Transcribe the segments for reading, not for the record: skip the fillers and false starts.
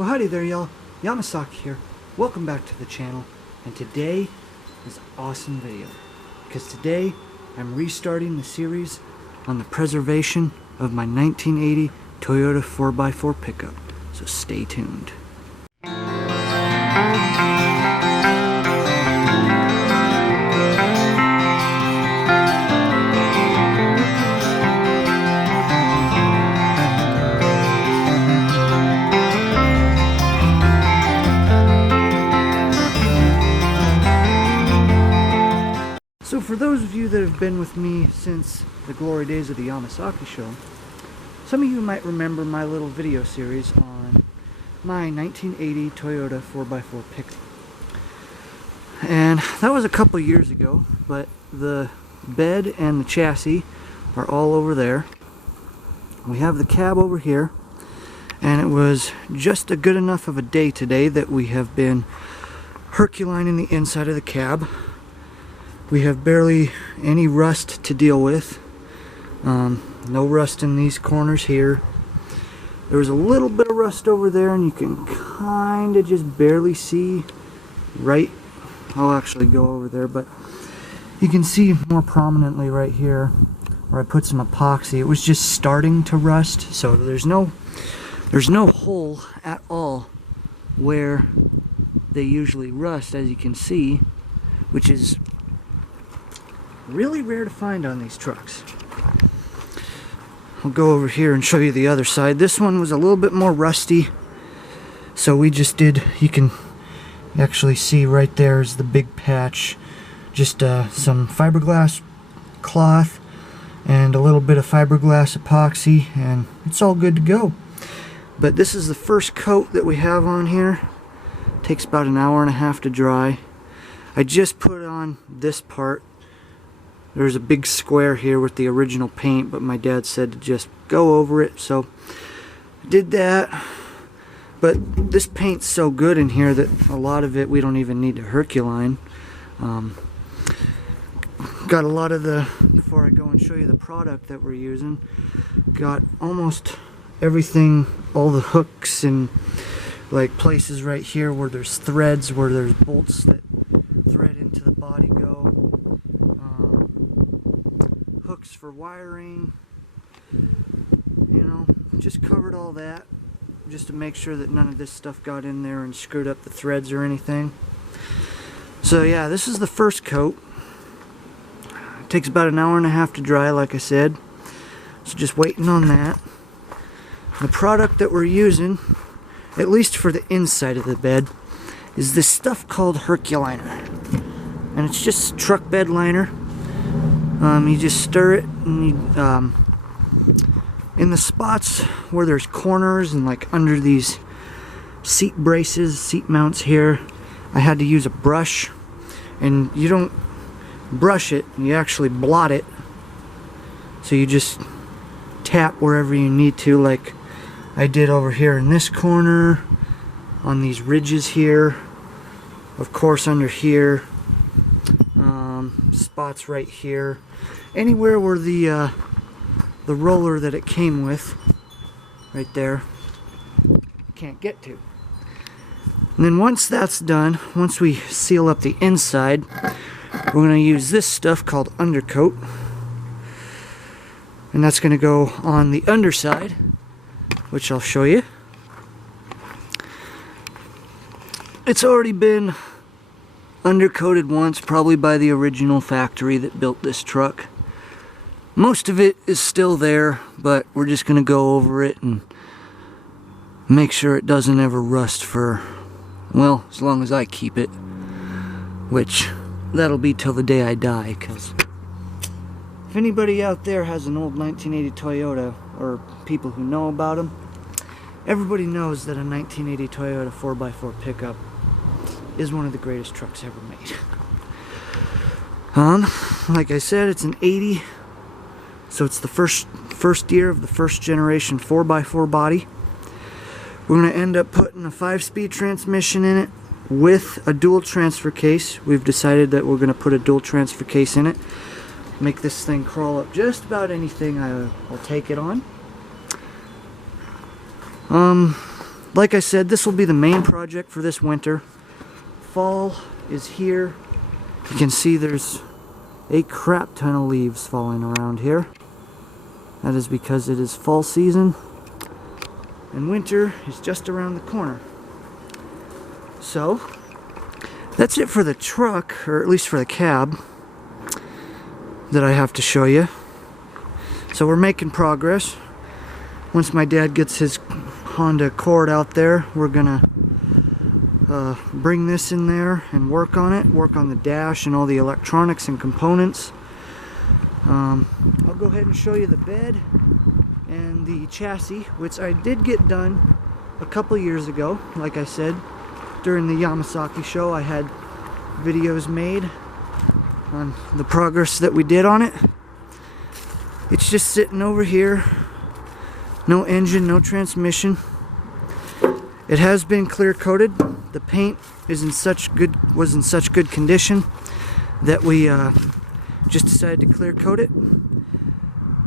Well, howdy there, y'all. Yamasaki here. Welcome back to the channel. And today is an awesome video, because today I'm restarting the series on the preservation of my 1980 Toyota 4x4 pickup. So stay tuned. So for those of you that have been with me since the glory days of the Yamasaki show, some of you might remember my little video series on my 1980 Toyota 4x4 pickup. And that was a couple years ago, but the bed and the chassis are all over there. We have the cab over here, and it was just a good enough of a day today that we have been Herculining the inside of the cab. We have barely any rust to deal with. No rust in these corners here. There was a little bit of rust over there, and you can kind of just barely see right. I'll actually go over there, but you can see more prominently right here where I put some epoxy. It was just starting to rust, so there's no hole at all where they usually rust, as you can see, which is really rare to find on these trucks. I'll go over here and show you the other side. This one was a little bit more rusty, so we just did, you can actually see right there is the big patch, just some fiberglass cloth and a little bit of fiberglass epoxy, and it's all good to go. But this is the first coat that we have on here. Takes about an hour and a half to dry. I just put on this part. There's a big square here with the original paint, but my dad said to just go over it, so I did that. But this paint's so good in here that a lot of it we don't even need to Herculine. Got a lot of the, before I go and show you the product that we're using, got almost everything, all the hooks and like places right here where there's threads, where there's bolts that thread into the body go. Hooks for wiring, you know, just covered all that just to make sure that none of this stuff got in there and screwed up the threads or anything. So yeah, this is the first coat. It takes about an hour and a half to dry, like I said, so just waiting on that. The product that we're using, at least for the inside of the bed, is this stuff called Herculiner, and it's just truck bed liner. You just stir it, and you, in the spots where there's corners and like under these seat braces, seat mounts here, I had to use a brush, and you don't brush it, you actually blot it. So you just tap wherever you need to, like I did over here in this corner, on these ridges here, of course under here, spots right here, anywhere where the roller that it came with, right there, can't get to. And then once that's done, once we seal up the inside, we're going to use this stuff called undercoat, and that's going to go on the underside, which I'll show you. It's already been undercoated once, probably by the original factory that built this truck. Most of it is still there, but we're just going to go over it and make sure it doesn't ever rust for, well, as long as I keep it, which that'll be till the day I die, because if anybody out there has an old 1980 Toyota, or people who know about them, everybody knows that a 1980 Toyota 4x4 pickup is one of the greatest trucks ever made. Like I said, it's an 80, so it's the first year of the first generation 4x4 body. We're going to end up putting a 5-speed transmission in it with a dual transfer case. We've decided that we're going to put a dual transfer case in it. Make this thing crawl up just about anything I'll take it on. like I said, this will be the main project for this winter. Fall is here. You can see there's a crap ton of leaves falling around here. That is because it is fall season and winter is just around the corner. So that's it for the truck, or at least for the cab that I have to show you. So we're making progress. Once my dad gets his Honda Accord out there, we're gonna bring this in there and work on it, work on the dash and all the electronics and components. I'll go ahead and show you the bed and the chassis, which I did get done a couple years ago. Like I said, during the Yamasaki show, I had videos made on the progress that we did on it. It's just sitting over here. No engine, no transmission. It has been clear coated. The paint was in such good condition that we just decided to clear coat it.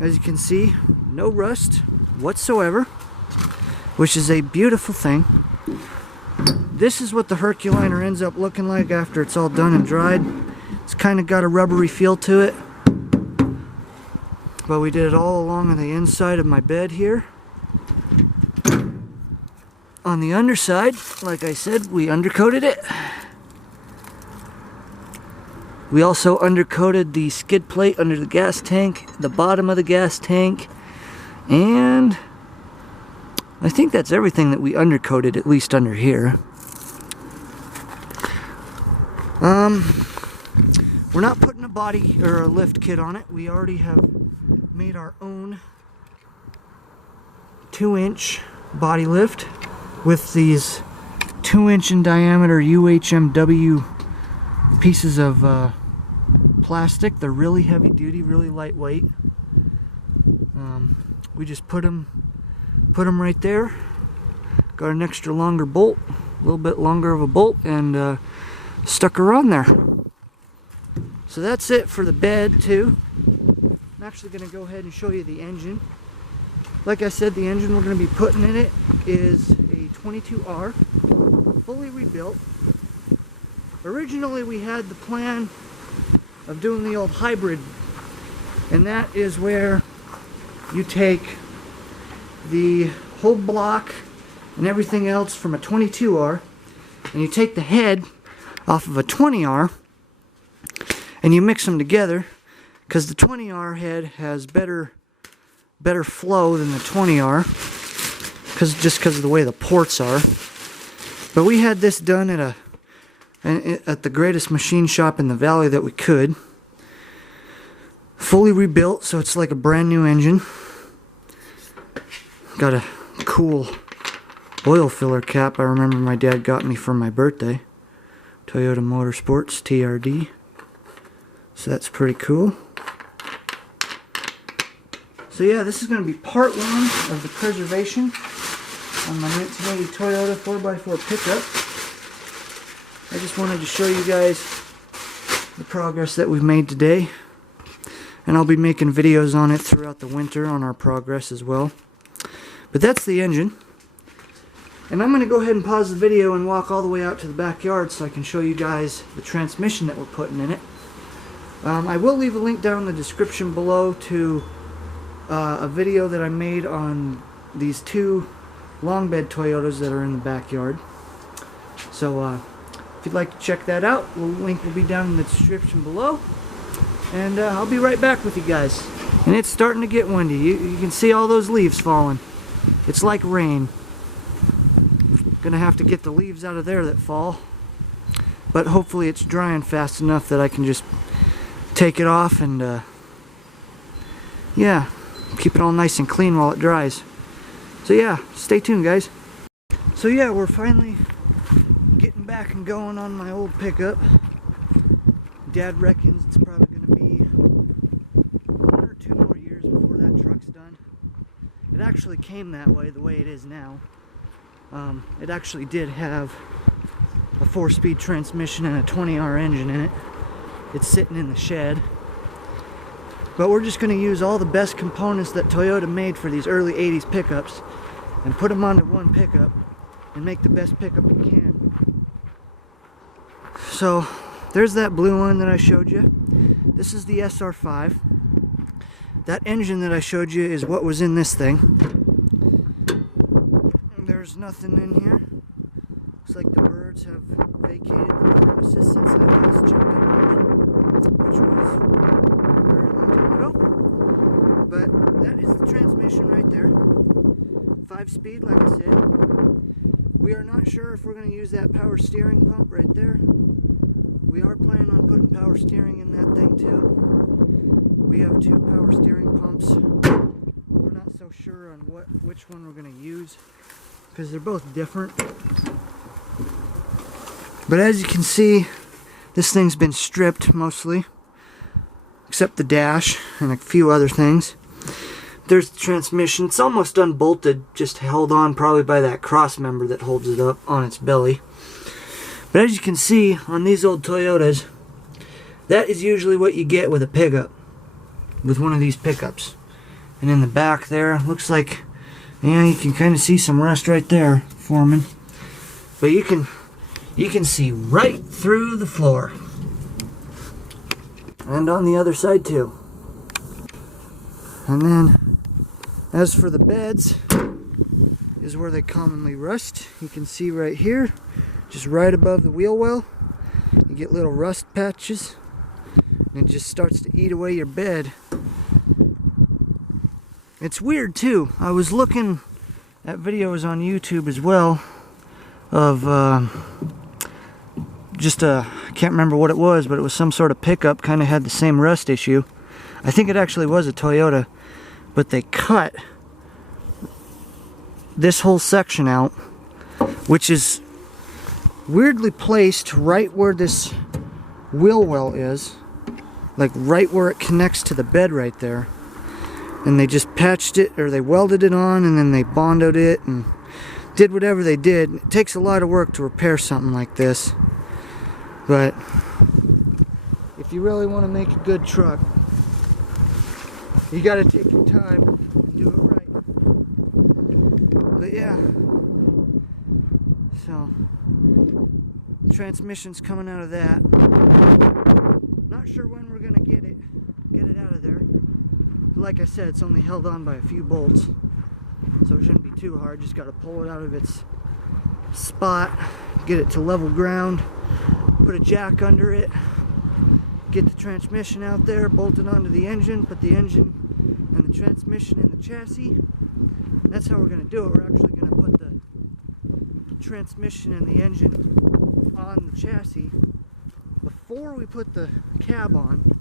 As you can see, no rust whatsoever, which is a beautiful thing. This is what the Herculiner ends up looking like after it's all done and dried. It's kind of got a rubbery feel to it, but we did it all along on the inside of my bed here. On the underside, like I said, we undercoated it. We also undercoated the skid plate under the gas tank, the bottom of the gas tank, and I think that's everything that we undercoated, at least under here. We're not putting a body or a lift kit on it. We already have made our own 2-inch body lift with these 2-inch in diameter UHMW pieces of plastic. They're really heavy duty, really lightweight. We just put them right there. Got an extra longer bolt, a little bit longer of a bolt, and stuck her on there. So that's it for the bed too. I'm actually going to go ahead and show you the engine. Like I said, the engine we're going to be putting in it is a 22R, fully rebuilt. Originally we had the plan of doing the old hybrid, and that is where you take the whole block and everything else from a 22R and you take the head off of a 20R and you mix them together, because the 20R head has better flow than the 20R, just because of the way the ports are. But we had this done at the greatest machine shop in the valley that we could. Fully rebuilt, so it's like a brand new engine. Got a cool oil filler cap I remember my dad got me for my birthday. Toyota Motorsports TRD. So that's pretty cool. So yeah, this is going to be part 1 of the preservation on my 1980 Toyota 4x4 pickup. I just wanted to show you guys the progress that we've made today. And I'll be making videos on it throughout the winter on our progress as well. But that's the engine. And I'm going to go ahead and pause the video and walk all the way out to the backyard so I can show you guys the transmission that we're putting in it. I will leave a link down in the description below to a video that I made on these 2 long bed Toyotas that are in the backyard. So if you'd like to check that out, the link will be down in the description below. And I'll be right back with you guys. And it's starting to get windy. You can see all those leaves falling. It's like rain. Gonna have to get the leaves out of there that fall. But hopefully it's drying fast enough that I can just take it off and yeah, keep it all nice and clean while it dries. So yeah, stay tuned guys. So yeah, we're finally getting back and going on my old pickup. Dad reckons it's probably going to be 1 or 2 more years before that truck's done. It actually came that way, the way it is now. It actually did have a 4-speed transmission and a 20R engine in it. It's sitting in the shed. But we're just going to use all the best components that Toyota made for these early 80s pickups and put them onto one pickup and make the best pickup you can. So there's that blue one that I showed you. This is the SR5. That engine that I showed you is what was in this thing. And there's nothing in here. Looks like the birds have vacated the premises since I last checked up on them, which was a very long time ago. But that is the transmission right there. 5-speed, like I said. We are not sure if we're going to use that power steering pump right there. We are planning on putting power steering in that thing too. We have 2 power steering pumps, but we're not so sure on which one we're going to use because they're both different. But as you can see, this thing's been stripped mostly, except the dash and a few other things. There's the transmission. It's almost unbolted, just held on probably by that cross member that holds it up on its belly. But as you can see on these old Toyotas, that is usually what you get with a pickup, with one of these pickups. And in the back there, looks like, yeah, you can kind of see some rust right there forming. But you can see right through the floor. And on the other side too. And then, as for the beds, is where they commonly rust. You can see right here, just right above the wheel well, you get little rust patches, and it just starts to eat away your bed. It's weird too. I was looking at videos on YouTube as well of I can't remember what it was, but it was some sort of pickup, kind of had the same rust issue. I think it actually was a Toyota, but they cut this whole section out, which is weirdly placed right where this wheel well is, like right where it connects to the bed right there. And they just patched it, or they welded it on, and then they bonded it and did whatever they did. It takes a lot of work to repair something like this, but if you really want to make a good truck, you got to take your time and do it right. But yeah, so transmission's coming out of that. Not sure when we're gonna get it out of there. Like I said, it's only held on by a few bolts, so it shouldn't be too hard. Just got to pull it out of its spot, get it to level ground, put a jack under it, get the transmission out there, bolt it onto the engine, put the engine and the transmission in the chassis. That's how we're going to do it. We're actually going to put the transmission and the engine on the chassis before we put the cab on.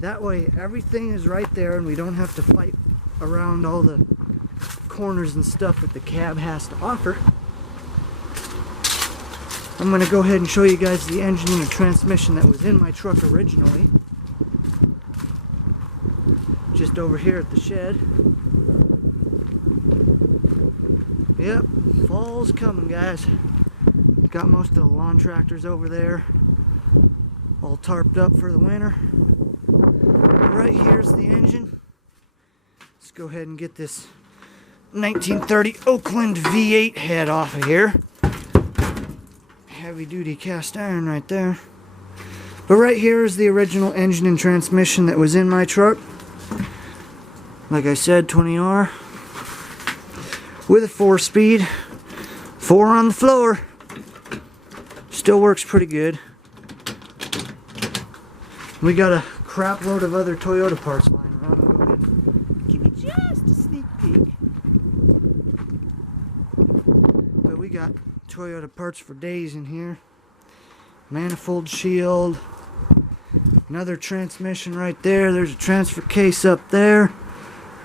That way everything is right there and we don't have to fight around all the corners and stuff that the cab has to offer. I'm going to go ahead and show you guys the engine and the transmission that was in my truck originally. Just over here at the shed. Yep, fall's coming, guys. Got most of the lawn tractors over there, all tarped up for the winter. Right here's the engine. Let's go ahead and get this 1930 Oakland V8 head off of here. Heavy duty cast iron right there. But right here is the original engine and transmission that was in my truck. Like I said, 20R with a 4-speed, 4 on the floor. Still works pretty good. We got a crap load of other Toyota parts lying around. I'll go ahead and give you just a sneak peek. But we got Toyota parts for days in here. Manifold shield. Another transmission right there. There's a transfer case up there.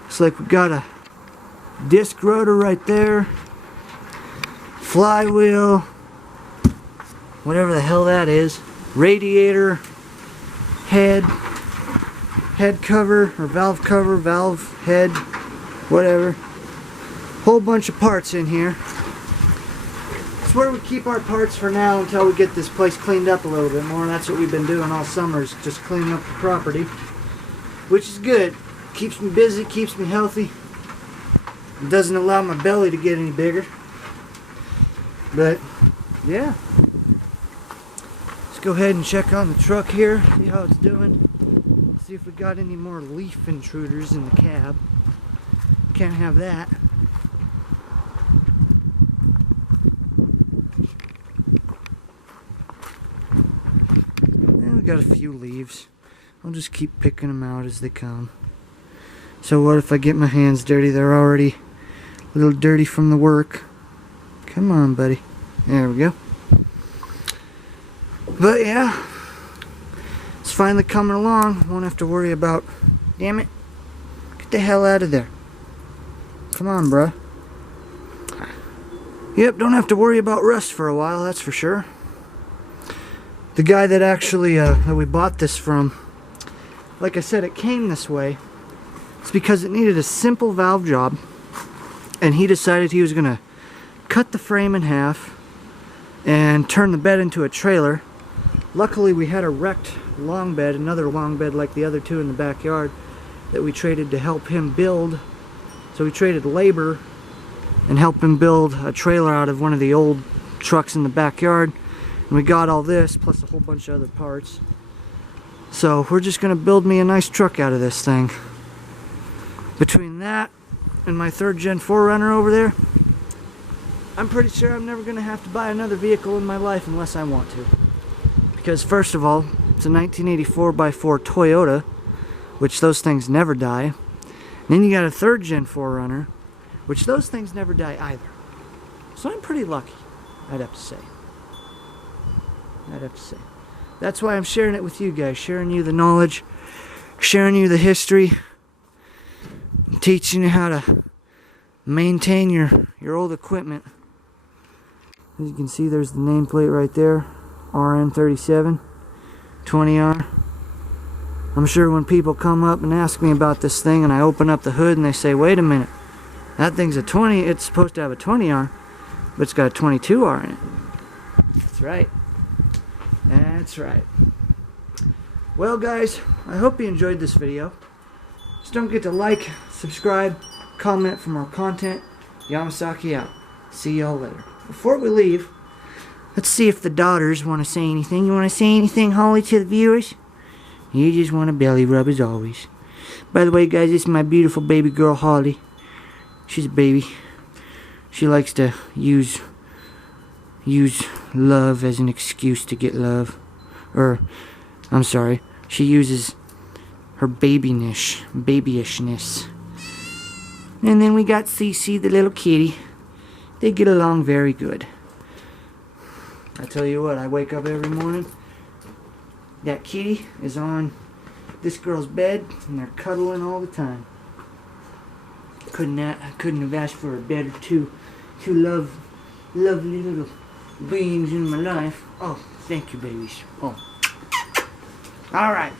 Looks like we got a disc rotor right there. Flywheel. Whatever the hell that is. Radiator. Head cover, or valve cover, valve head, whatever. Whole bunch of parts in here. It's where we keep our parts for now until we get this place cleaned up a little bit more. That's what we've been doing all summer, is just cleaning up the property, which is good. Keeps me busy, keeps me healthy. It doesn't allow my belly to get any bigger. But yeah, let's go ahead and check on the truck here, see how it's doing, see if we got any more leaf intruders in the cab. Can't have that. And we got a few leaves. I'll just keep picking them out as they come. So what if I get my hands dirty? They're already a little dirty from the work. Come on, buddy. There we go. But yeah, it's finally coming along. Won't have to worry about, damn it, get the hell out of there. Come on, bruh. Yep, don't have to worry about rust for a while, that's for sure. The guy that actually, that we bought this from, like I said, it came this way. It's because it needed a simple valve job, and he decided he was going to cut the frame in half and turn the bed into a trailer. Luckily, we had a wrecked long bed, another long bed like the other two in the backyard, that we traded to help him build. So we traded labor and helped him build a trailer out of one of the old trucks in the backyard. And we got all this, plus a whole bunch of other parts. So we're just going to build me a nice truck out of this thing. Between that and my 3rd Gen 4Runner over there, I'm pretty sure I'm never going to have to buy another vehicle in my life unless I want to. Because first of all, it's a 1984 by 4 Toyota, which those things never die. And then you got a 3rd Gen 4Runner, which those things never die either. So I'm pretty lucky, I'd have to say. That's why I'm sharing it with you guys, sharing you the knowledge, sharing you the history, teaching you how to maintain your old equipment. As you can see, there's the nameplate right there, RN37 20R. I'm sure when people come up and ask me about this thing and I open up the hood and they say, wait a minute, that thing's a 20, it's supposed to have a 20R, but it's got a 22R in it. That's right. That's right. Well guys, I hope you enjoyed this video. Just don't forget to like, subscribe, comment for more content. Yamasaki out. See y'all later. Before we leave, let's see if the daughters want to say anything. You want to say anything, Holly, to the viewers? You just want a belly rub as always. By the way, guys, this is my beautiful baby girl, Holly. She's a baby. She likes to use love as an excuse to get love. Or, I'm sorry, she uses her babyish. And then we got Cece, the little kitty. They get along very good. I tell you what, I wake up every morning, that kitty is on this girl's bed, and they're cuddling all the time. Couldn't have asked for a better two lovely little beings in my life. Oh, thank you, babies. Oh. Alright.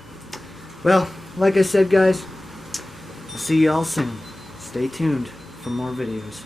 Well, like I said, guys, I'll see y'all soon. Stay tuned for more videos.